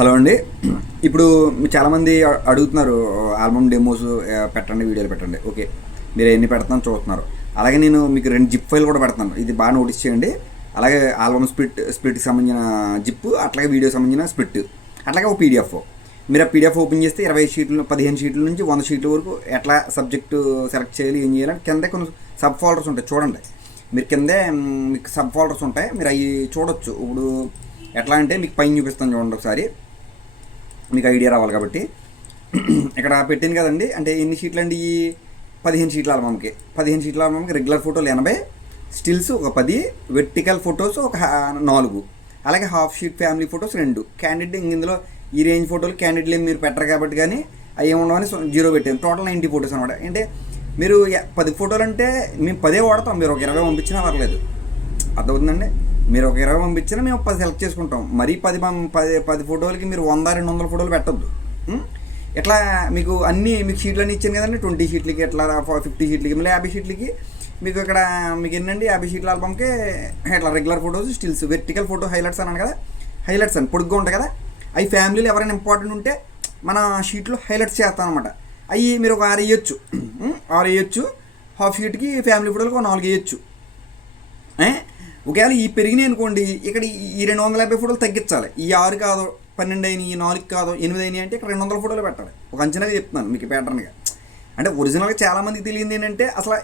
Hello అండి. ఇప్పుడు చాలామంది అడుగుతున్నారు ఆల్బమ్ డెమోస్ పెట్టండి, వీడియోలు పెట్టండి. ఓకే, మీరు ఎన్ని పెడతాను చూస్తున్నారు. అలాగే నేను మీకు 2 జిప్ ఫైల్ కూడా పెడతాను, ఇది బాగా నోటీస్ చేయండి. అలాగే ఆల్బమ్ స్ప్లిట్కి సంబంధించిన జిప్, అట్లాగే వీడియో సంబంధించిన స్ప్లిట్, అట్లాగే ఒక పీడిఎఫ్. మీరు ఆ పీడిఎఫ్ ఓపెన్ చేస్తే 20 షీట్లు 15 షీట్ల నుంచి 100 షీట్ల వరకు ఎట్లా సబ్జెక్టు సెలెక్ట్ చేయాలి, ఏం చేయాలని కింద కొన్ని సబ్ ఫోల్డర్స్ ఉంటాయి చూడండి. మీరు కిందే మీకు సబ్ ఫోల్డర్స్ ఉంటాయి, మీరు అవి చూడొచ్చు. ఇప్పుడు ఎట్లా అంటే మీకు పైన చూపిస్తాను చూడండి ఒకసారి, మీకు ఐడియా రావాలి కాబట్టి. ఇక్కడ పెట్టింది కదండి, అంటే ఎన్ని షీట్లు అండి? ఈ 15 షీట్ల ఆల్బమ్కి 15 షీట్ల ఆల్బమ్కి రెగ్యులర్ ఫోటోలు 80, స్టిల్స్ ఒక 10, వెర్టికల్ ఫొటోస్ ఒక 4, అలాగే half sheet family photos 2. Candidate ఇందులో ఈ రేంజ్ ఫోటోలు క్యాండిడేట్లు ఏమి మీరు పెట్టరు కాబట్టి కానీ అవి ఏముండవని 0 పెట్టాను. టోటల్ 90 ఫోటోస్ అనమాట. అంటే మీరు 10 ఫోటోలు అంటే మేము 10 వాడతాం, మీరు ఒక 20 పంపించినా పర్లేదు. అర్థమవుతుందండి? మీరు ఒక 20 పంపించినా మేము 10 సెలెక్ట్ చేసుకుంటాం. మరీ 10 ఫోటోలకి మీరు 100-200 ఫోటోలు పెట్టద్దు. ఎట్లా మీకు అన్నీ మీకు షీట్లు అన్నీ ఇచ్చాను కదండి. 20 షీట్లకి ఎట్లా 50 షీట్లకి మళ్ళీ 50 షీట్లకి మీకు ఇక్కడ మీకు ఏంటండి 50 షీట్ల ఆల్బమ్కి ఇట్లా regular photos, stills, vertical photo, highlights అన్నాను కదా. హైలైట్స్ అని పొడుగ్గా ఉంటాయి కదా, అవి ఫ్యామిలీలో ఎవరైనా ఇంపార్టెంట్ ఉంటే మన షీట్లో హైలైట్స్ చేస్తాం అనమాట. అవి మీరు ఒక 6 వేయచ్చు, 6 వేయచ్చు. హాఫ్ షీట్కి ఫ్యామిలీ ఫోటోలకు ఒక 4 వేయచ్చు. ఒకవేళ ఈ పెరిగినాయి అనుకోండి, ఇక్కడ ఈ 250 ఫోటోలు తగ్గించాలి. ఈ 6 కాదు 12 అయినాయి, ఈ 4 కాదు 8 అయినాయి అంటే ఇక్కడ 200 ఫోటోలు పెట్టాలి. ఒక అంచనాగా చెప్తున్నాను మీకు ప్యాటర్న్గా. అంటే ఒరిజినల్గా చాలామందికి తెలియదు ఏంటంటే అసలు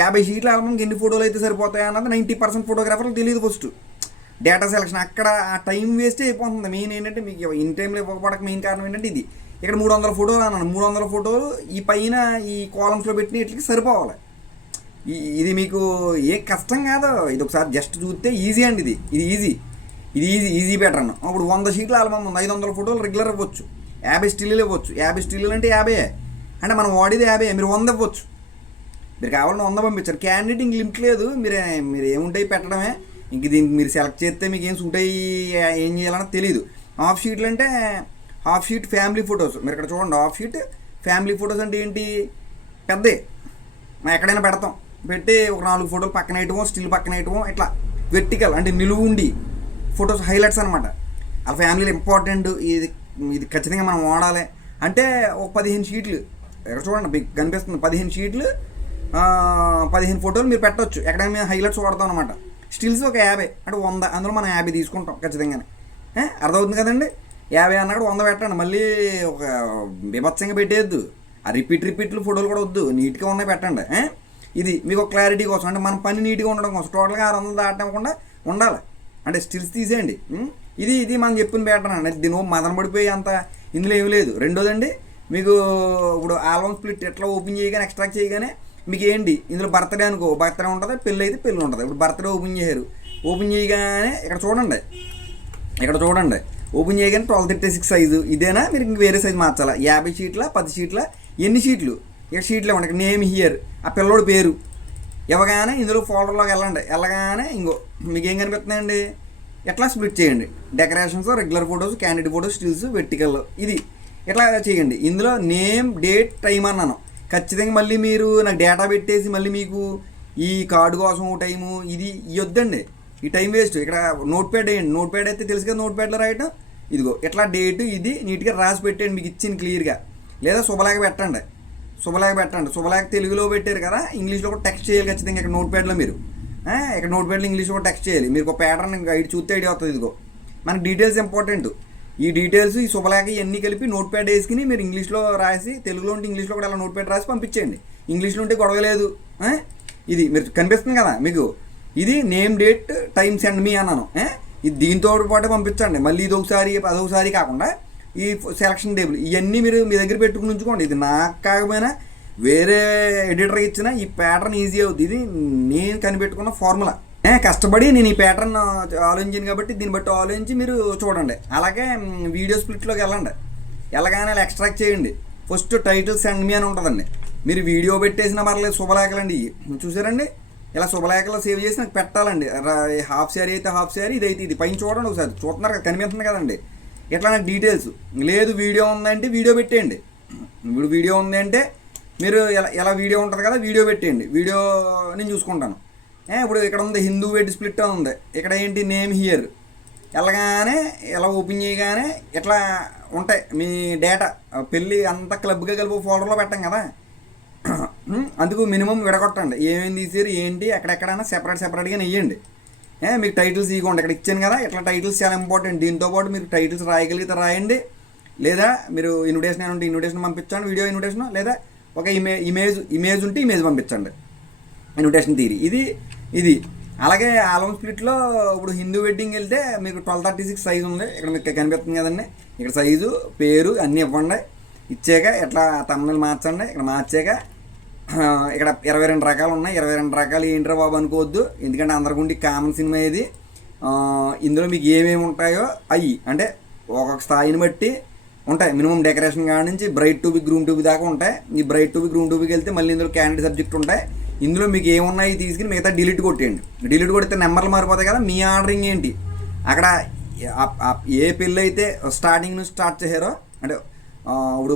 50 షీట్ల ఆల్బమ్కి ఎన్ని ఫోటోలు అయితే సరిపోతాయి అన్నది 90% ఫోటోగ్రాఫర్లు తెలియదు. ఫస్ట్ డేటా సెలక్షన్ అక్కడ ఆ టైం వేస్టే అయిపోతుంది. మెయిన్ ఏంటంటే మీకు ఇన్ టైంలో ఇవ్వకపోవడానికి మెయిన్ కారణం ఏంటంటే ఇది. ఇక్కడ 300 ఫోటోలు అన్నాను, 300 ఫోటోలు ఈ పైన ఈ కాలమ్స్లో పెట్టిన ఇట్లకి సరిపోవాలి. ఇది మీకు ఏ కష్టం కాదు. ఇది ఒకసారి జస్ట్ చూస్తే ఈజీ అండి. ఇది ఈజీ ప్యాటర్న్. ఇప్పుడు 100 షీట్ల ఆల్బమ్ ఉంది, 500 ఫోటోలు రెగ్యులర్ ఇవ్వచ్చు, 50 స్టిల్లు ఇవ్వచ్చు. 50 స్టిల్లు అంటే 50 అంటే మనం వాడేది 50, మీరు 100 ఇవ్వచ్చు. మీరు కావాలని 100 పంపించారు. క్యాండిడేట్ ఇంక లిమిట్ లేదు, మీరు ఏముంటాయి పెట్టడమే. ఇంక దీనికి మీరు సెలెక్ట్ చేస్తే మీకు ఏం సూట్ అయ్యి ఏం చేయాలన్నది తెలియదు. హాఫ్ షీట్లు అంటే హాఫ్ షీట్ ఫ్యామిలీ ఫొటోస్. మీరు ఇక్కడ చూడండి, హాఫ్ షీట్ ఫ్యామిలీ ఫొటోస్ అంటే ఏంటి? పెద్దే మనం ఎక్కడైనా పెడతాం, పెట్టి ఒక 4 ఫోటోలు పక్కన వేయటమో, స్టిల్ పక్కన వేయటమో, ఇట్లా వెర్టికల్ అంటే నిలువు ఉండి ఫొటోస్, హైలైట్స్ అనమాట. ఆ ఫ్యామిలీలో ఇంపార్టెంట్, ఇది ఖచ్చితంగా మనం వాడాలి అంటే ఒక 15 షీట్లు. ఎక్కడ చూడండి మీకు కనిపిస్తుంది, 15 షీట్లు 15 ఫోటోలు మీరు పెట్టవచ్చు. ఎక్కడైనా మేము హైలైట్స్ వాడతాం అనమాట. స్టిల్స్ ఒక 50 అంటే 100, అందులో మనం 50 తీసుకుంటాం ఖచ్చితంగానే. అర్థమవుతుంది కదండి? 50 అన్నక్కడ 100 పెట్టండి. మళ్ళీ ఒక బీభత్సంగా పెట్టేయద్దు. ఆ రిపీట్లు ఫోటోలు కూడా వద్దు, నీట్గా ఉన్నాయి పెట్టండి. ఇది మీకు ఒక క్లారిటీ కోసం, అంటే మన పని నీట్గా ఉండడం కోసం. టోటల్గా 600 దాటకుండా ఉండాలి అంటే స్టిల్స్ తీసేయండి. ఇది మనం చెప్పిన ప్యాటర్న్ అండి. దీని మదన పడిపోయి అంత ఇందులో ఏమి లేదు. రెండోదండి, మీకు ఇప్పుడు ఆల్బమ్ స్ప్లిట్ ఎట్లా ఓపెన్ చేయగానే ఎక్స్ట్రాక్ట్ చేయగానే మీకు ఏంటి ఇందులో బర్త్డే అనుకో, బర్త్డే ఉంటుంది, పెళ్ళి అయితే పెళ్ళి ఉంటుంది. ఇప్పుడు బర్త్డే ఓపెన్ చేశారు, ఓపెన్ చేయగానే ఇక్కడ చూడండి ఓపెన్ చేయగానే 1236 సైజు ఇదేనా, మీరు ఇంక వేరే సైజు మార్చాలా? 50 షీట్ల 10 షీట్ల ఎన్ని షీట్లు? ఇక్కడ షీట్లు ఇవ్వండి, ఇక్కడ నేమ్ హియర్, ఆ పిల్లోడి పేరు ఇవ్వగానే ఇందులో ఫోల్డర్లోకి వెళ్ళగానే ఇంకో మీకు ఏం కనిపిస్తుందండి, ఎట్లా స్ప్లిట్ చేయండి. Decorations, regular photos, candidate photos, stills, vertical, ఇది ఎట్లా చేయండి. ఇందులో నేమ్, డేట్, టైం అన్నాను. ఖచ్చితంగా మళ్ళీ మీరు నాకు డేటా పెట్టేసి మళ్ళీ మీకు ఈ కార్డు కోసం టైము ఇది వద్దండి, ఈ టైం వేస్ట్. ఇక్కడ నోట్ ప్యాడ్ వేయండి. నోట్ ప్యాడ్ అయితే తెలుసు కదా, నోట్ ప్యాడ్లో రాయటం. ఇదిగో ఇట్లా డేటు ఇది నీట్గా రాసి పెట్టండి, మీకు ఇచ్చింది క్లియర్గా. లేదా శుభలేఖ పెట్టండి, శుభలేఖ తెలుగులో పెట్టారు కదా, ఇంగ్లీష్లో కూడా టెక్స్ట్ చేయాలి ఖచ్చితంగా. ఇక్కడ నోట్ ప్యాడ్లో మీరు ఇక్కడ నోట్ ప్యాడ్లో ఇంగ్లీష్లో కూడా టెక్స్ట్ చేయాలి. మీరు ఒక ప్యాటర్న్ ఐడి చూస్తే ఐడియా అవుతుంది. ఇదిగో మనకి డీటెయిల్స్ ఇంపార్టెంట్. ఈ డీటెయిల్స్, ఈ శుభలేఖ ఇవన్నీ కలిపి నోట్ ప్యాడ్ వేసుకుని మీరు ఇంగ్లీష్లో రాసి, తెలుగులో ఉంటే ఇంగ్లీష్లో కూడా అలా నోట్ ప్యాడ్ రాసి పంపించేయండి. ఇంగ్లీష్లో ఉంటే గొడవలేదు. ఇది మీరు కనిపిస్తుంది కదా మీకు, ఇది name, date, time, send me అన్నాను. ఇది దీంతో పాటు పంపించండి. మళ్ళీ ఇదొకసారి అదొకసారి కాకుండా ఈ సెలక్షన్ టేబుల్ ఇవన్నీ మీరు మీ దగ్గర పెట్టుకుని ఉంచుకోండి. ఇది నాకు కాకపోయినా వేరే ఎడిటర్ ఇచ్చిన ఈ ప్యాటర్న్ ఈజీ అవుతుంది. ఇది నేను కనిపెట్టుకున్న ఫార్ములా. కష్టపడి నేను ఈ ప్యాటర్న్ ఆలోచించాను కాబట్టి దీన్ని బట్టి ఆలోచించి మీరు చూడండి. అలాగే వీడియో స్ప్లిట్లోకి వెళ్ళగానే ఎక్స్ట్రాక్ట్ చేయండి. ఫస్ట్ టైటిల్ సెండ్ మీ అని ఉంటుందండి. మీరు వీడియో పెట్టేసినా పర్లేదు, శుభలేఖలండి ఇవి చూసారండి. ఇలా శుభలేఖలో సేవ్ చేసి నాకు పెట్టాలండి. హాఫ్ శారీ అయితే హాఫ్ శారీ, ఇదైతే ఇది. పైన చూడండి ఒకసారి, చూస్తున్నారు కదా, కనిపిస్తుంది కదండి. ఇట్లా నాకు డీటెయిల్స్ లేదు. వీడియో ఉందంటే వీడియో పెట్టేయండి. ఇప్పుడు వీడియో ఉంది అంటే మీరు ఎలా వీడియో ఉంటుంది కదా, వీడియో పెట్టేయండి. వీడియో నేను చూసుకుంటాను. ఇప్పుడు ఇక్కడ ఉంది హిందూ వెడ్ స్ప్లిట్ అని ఉంది. ఇక్కడ ఏంటి నేమ్ హియర్, వెళ్ళగానే ఇలా ఓపెన్ చేయగానే ఇట్లా ఉంటాయి మీ డేటా. పెళ్ళి అంతా క్లబ్గా కలిపి ఫోల్డర్లో పెట్టాం కదా, అందుకు మినిమం విడగొట్టండి. ఏమేమి తీసారు ఏంటి ఎక్కడెక్కడైనా సెపరేట్గా నెయ్యండి. మీకు టైటిల్స్ ఇవ్వండి, ఇక్కడ ఇచ్చాను కదా, ఇట్లా టైటిల్స్ చాలా ఇంపార్టెంట్. దీంతోపాటు మీరు టైటిల్స్ రాయగలిగితే రాయండి, లేదా మీరు ఇన్విటేషన్ ఏమంటే ఇన్విటేషన్ పంపించండి, వీడియో ఇన్విటేషన్, లేదా ఒక ఇమేజ్ ఉంటే ఇమేజ్ పంపించండి, ఇన్విటేషన్ తీరి. ఇది అలాగే ఆల్బమ్ స్ప్లిట్లో ఇప్పుడు హిందూ వెడ్డింగ్ వెళ్తే మీకు 1236 సైజు ఉంది, ఇక్కడ మీకు కనిపిస్తుంది కదండి. ఇక్కడ సైజు పేరు అన్నీ ఇవ్వండి. ఇచ్చాక ఇట్లా తమ్ముళ్ళు మార్చండి. ఇక్కడ మార్చాక ఇక్కడ 22 రకాలు ఉన్నాయి. 22 రకాలు ఏంట్రా బాబు అనుకోవద్దు, ఎందుకంటే అందరికుండి కామన్ సినిమా ఇది. ఇందులో మీకు ఏమేమి ఉంటాయో అవి అంటే ఒక్కొక్క స్థాయిని బట్టి ఉంటాయి. మినిమం డెకరేషన్ కాడ నుంచి bride to be groom to be దాకా ఉంటాయి. ఈ bride to be groom to బికి వెళ్తే మళ్ళీ ఇందులో క్యాండిడేట్ సబ్జెక్ట్ ఉంటాయి. ఇందులో మీకు ఏమున్నాయి తీసుకుని మిగతా డిలీట్ కొట్టేయండి. డిలీట్ కొడితే నెంబర్లు మారిపోతాయి కదా. మీ ఆర్డరింగ్ ఏంటి అక్కడ ఏ పెళ్ళి అయితే స్టార్టింగ్ నుంచి స్టార్ట్ చేశారో, అంటే ఇప్పుడు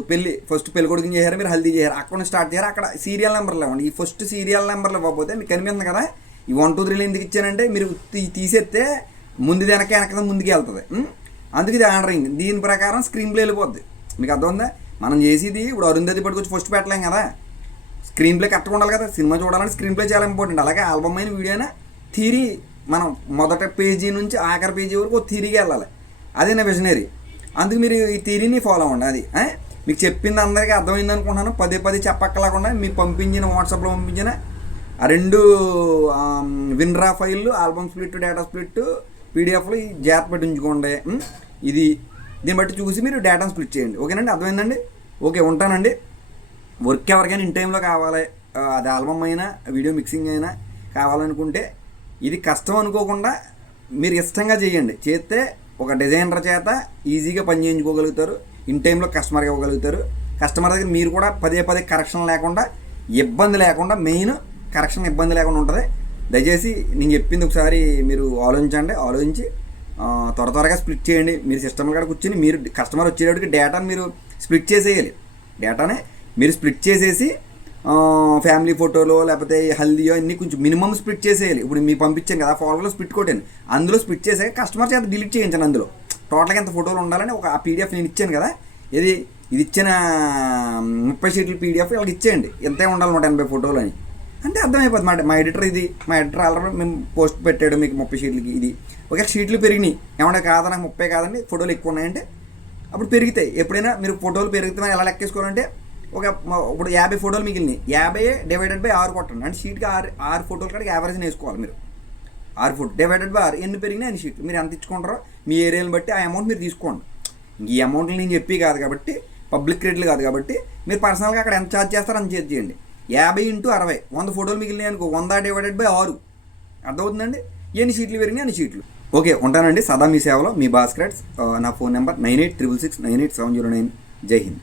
ఫస్ట్ పెళ్లి కొడుకుని చేశారు, మీరు హల్దీ చేశారు, అక్కడ నుంచి స్టార్ట్ చేశారు, అక్కడ సీరియల్ నెంబర్లు ఇవ్వండి. ఈ ఫస్ట్ సీరియల్ నెంబర్లు ఇవ్వకపోతే మీకు కనిపిస్తుంది కదా, ఈ 1 2 3 ఎందుకు ఇచ్చానంటే మీరు తీసేస్తే ముందు వెనక ముందుకు వెళ్తుంది. అందుకు ఇది ఆర్డరింగ్. దీని ప్రకారం స్క్రీన్ ప్లే వెళ్ళిపోద్ది. మీకు అర్థం? మనం చేసేది ఇప్పుడు అరుంధతి పట్టుకొచ్చి ఫస్ట్ పెట్టలేం కదా, స్క్రీన్ ప్లే కరెక్ట్గా ఉండాలి కదా. సినిమా చూడాలంటే స్క్రీన్ ప్లే చాలా ఇంపార్టెంట్. అలాగే ఆల్బమ్ అయిన వీడియో అయినా థియరీ మనం మొదటి పేజీ నుంచి ఆఖరి పేజీ వరకు థియరీగా వెళ్ళాలి. అదే నా విజనరీ. అందుకు మీరు ఈ థియరీని ఫాలో అవ్వండి. అది మీకు చెప్పింది అందరికీ అర్థమైంది అనుకుంటున్నాను. పదే చెప్పక్కలేకుండా మీకు పంపించిన వాట్సాప్లో పంపించిన ఆ 2 విన్రా ఫైళ్ళు, ఆల్బమ్ స్ప్లిట్, డేటా స్ప్లిట్, పీడిఎఫ్లు జాగ్రత్త పెట్టి ఉంచుకోండి. దీన్ని బట్టి చూసి మీరు డేటాను స్ప్లిట్ చేయండి. ఓకేనండి, అర్థమైందండి? ఓకే, ఉంటానండి. వర్క్ ఎవరికైనా ఇన్ టైంలో కావాలి, అది ఆల్బమ్ అయినా వీడియో మిక్సింగ్ అయినా కావాలనుకుంటే ఇది కష్టం అనుకోకుండా మీరు ఇష్టంగా చేయండి. చేస్తే ఒక డిజైనర్ చేత ఈజీగా పని చేయించుకోగలుగుతారు, ఇన్ టైంలో కస్టమర్కి ఇవ్వగలుగుతారు. కస్టమర్ దగ్గర మీరు కూడా పదే కరెక్షన్ లేకుండా, ఇబ్బంది లేకుండా, మెయిన్ కరెక్షన్ ఇబ్బంది లేకుండా ఉంటుంది. దయచేసి నేను చెప్పింది ఒకసారి మీరు ఆలోచించి త్వరగా స్ప్లిట్ చేయండి. మీరు సిస్టమ్ కాడ కూర్చొని మీరు కస్టమర్ వచ్చేటప్పటికి డేటాను మీరు స్ప్లిట్ చేసేయాలి. డేటానే మీరు స్ప్లిట్ చేసేసి ఫ్యామిలీ ఫోటోలో లేకపోతే హల్దీయో అన్నీ కొంచెం మినిమం స్ప్లిట్ చేసేయాలి. ఇప్పుడు మీకు పంపించాను కదా ఫోటోలో స్ప్లిట్ కొట్టాను, అందులో స్ప్లిట్ చేసాక కస్టమర్ చేత డిలీట్ చేయించాను. అందులో టోటల్గా ఎంత ఫోటోలు ఉండాలని ఒక పీడిఎఫ్ నేను ఇచ్చాను కదా, ఇది ఇచ్చిన 30 షీట్ల పీడిఎఫ్ వాళ్ళకి ఇచ్చేయండి. ఎంతే ఉండాలి 180 ఫోటోలు అని అంటే అర్థమైపోతుంది. మా ఎడిటర్ ఆల్రెడీ మేము పోస్ట్ పెట్టాడు మీకు 30 షీట్లకి. ఇది ఒకవేళ షీట్లు పెరిగినాయి ఏమన్నా కాదా, నాకు 30 కాదండి ఫోటోలు ఎక్కువ ఉన్నాయంటే అప్పుడు పెరుగుతాయి. ఎప్పుడైనా మీరు ఫోటోలు పెరుగుతాయి ఎలా లెక్కేసుకోవాలంటే ఇప్పుడు 50 ఫోటోలు మిగిలినాయి, 50 డివైడెడ్ బై 6 కొట్టండి. అంటే షీట్కి 6 ఫోటోలు కాడికి యావరేజ్ వేసుకోవాలి మీరు. 6 ఫోటో డివైడెడ్ బై 6 ఎన్ని పెరిగినాయి అన్ని షీట్లు. మీరు ఎంత ఇచ్చుకుంటారో మీ ఏరియాని బట్టి ఆ అమౌంట్ మీరు తీసుకోండి. ఈ అమౌంట్లు నేను చెప్పి కాదు కాబట్టి, పబ్లిక్ రేట్లు కాదు కాబట్టి, మీరు పర్సనల్గా అక్కడ ఎంత ఛార్జ్ చేస్తారో అంత ఛార్జ్ చేయండి. 50 × 60 100 ఫోటోలు మిగిలినాయి అనుకో, 100 డివైడెడ్ బై 6 అర్థమవుతుందండి. ఎన్ని షీట్లు పెరిగినాయి అన్ని షీట్లు. ఓకే, ఉంటానండి. సదా మీ సేవలో మీ భాస్కర్. నా ఫోన్ నెంబర్ 9866698709. జై హింద్.